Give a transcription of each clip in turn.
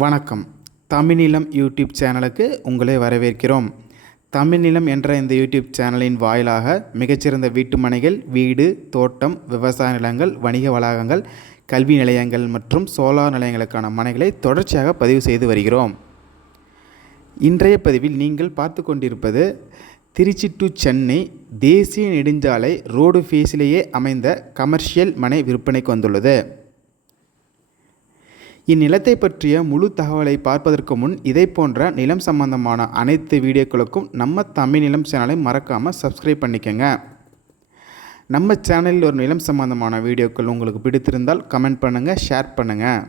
வணக்கம். தமிழ்நிலம் யூடியூப் சேனலுக்கு உங்களை வரவேற்கிறோம். தமிழ்நிலம் என்ற இந்த யூடியூப் சேனலின் வாயிலாக மிகச்சிறந்த வீட்டு மனைகள், வீடு, தோட்டம், விவசாய நிலங்கள், வணிக வளாகங்கள், கல்வி நிலையங்கள் மற்றும் சோலார் நிலையங்களுக்கான மனைகளை தொடர்ச்சியாக பதிவு செய்து வருகிறோம். இன்றைய பதிவில் நீங்கள் பார்த்து கொண்டிருப்பது திருச்சி டு சென்னை தேசிய நெடுஞ்சாலை ரோடு ஃபேஸிலேயே அமைந்த கமர்ஷியல் மனை விற்பனைக்கு வந்துள்ளது. இந்நிலத்தை பற்றிய முழு தகவலை பார்ப்பதற்கு முன் இதை போன்ற நிலம் சம்பந்தமான அனைத்து வீடியோக்களுக்கும் நம்ம தமிழ் நிலம் சேனலை மறக்காமல் சப்ஸ்கிரைப் பண்ணிக்கோங்க. நம்ம சேனலில் ஒரு நிலம் சம்பந்தமான வீடியோக்கள் உங்களுக்கு பிடித்திருந்தால் கமெண்ட் பண்ணுங்கள், ஷேர் பண்ணுங்கள்.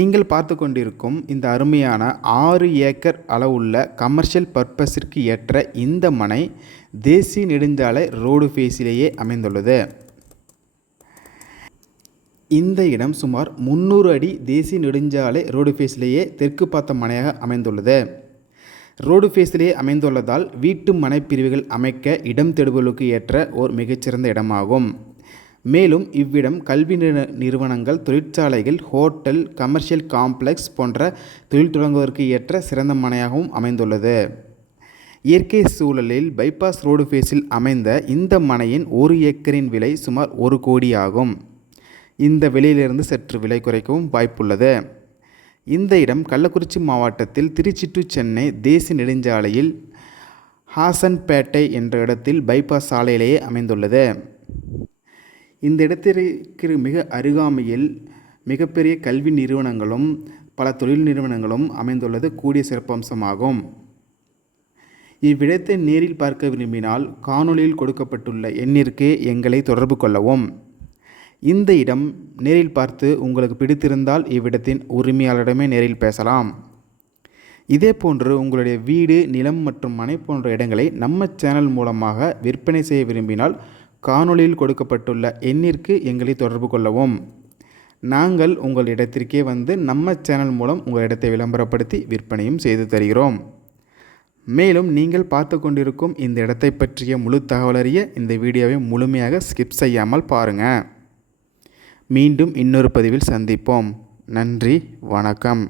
நீங்கள் பார்த்து கொண்டிருக்கும் இந்த அருமையான 6 ஏக்கர் அளவுள்ள கமர்ஷியல் பர்பஸிற்கு ஏற்ற இந்த மனை தேசிய நெடுஞ்சாலை ரோடு ஃபேஸிலேயே அமைந்துள்ளது. இந்த இடம் சுமார் 300 அடி தேசிய நெடுஞ்சாலை ரோடு ஃபேஸிலேயே தெற்கு பார்த்த மனையாக அமைந்துள்ளது. ரோடு ஃபேஸிலேயே அமைந்துள்ளதால் வீட்டு மனைப்பிரிவுகள் அமைக்க இடம் தேடுபவர்களுக்கு ஏற்ற ஒரு மிகச்சிறந்த இடமாகும். மேலும் இவ்விடம் கல்வி நிறுவனங்கள், தொழிற்சாலைகள், ஹோட்டல், கமர்ஷியல் காம்ப்ளெக்ஸ் போன்ற தொழில் தொடங்குவதற்கு ஏற்ற சிறந்த மனையாகவும் அமைந்துள்ளது. இயற்கை சூழலில் பைபாஸ் ரோடு ஃபேஸில் அமைந்த இந்த மனையின் 1 ஏக்கரின் விலை சுமார் 1 கோடி ஆகும். இந்த விலையிலிருந்து சற்று விலை குறைக்கவும் வாய்ப்புள்ளது. இந்த இடம் கள்ளக்குறிச்சி மாவட்டத்தில் திருச்சி டு சென்னை தேசிய நெடுஞ்சாலையில் ஹாசன்பேட்டை என்ற இடத்தில் பைபாஸ் சாலையிலேயே அமைந்துள்ளது. இந்த இடத்திற்கு மிக அருகாமையில் மிகப்பெரிய கல்வி நிறுவனங்களும் பல தொழில் நிறுவனங்களும் அமைந்துள்ளது கூடிய சிறப்பம்சமாகும். இவ்விடத்தை நேரில் பார்க்க விரும்பினால் காணொலியில் கொடுக்கப்பட்டுள்ள எண்ணிற்கு எங்களை தொடர்பு கொள்ளவும். இந்த இடம் நேரில் பார்த்து உங்களுக்கு பிடித்திருந்தால் இவ்விடத்தின் உரிமையாளரிடமே நேரில் பேசலாம். இதே போன்று உங்களுடைய வீடு, நிலம் மற்றும் மனை போன்ற இடங்களை நம்ம சேனல் மூலமாக விற்பனை செய்ய விரும்பினால் காணொலியில் கொடுக்கப்பட்டுள்ள எண்ணிற்கு எங்களை தொடர்பு கொள்ளவும். நாங்கள் உங்கள் இடத்திற்கே வந்து நம்ம சேனல் மூலம் உங்கள் இடத்தை விளம்பரப்படுத்தி விற்பனையும் செய்து தருகிறோம். மேலும் நீங்கள் பார்த்து கொண்டிருக்கும் இந்த இடத்தை பற்றிய முழு தகவல் அறிய இந்த வீடியோவை முழுமையாக ஸ்கிப் செய்யாமல் பாருங்கள். மீண்டும் இன்னொரு பதிவில் சந்திப்போம். நன்றி, வணக்கம்.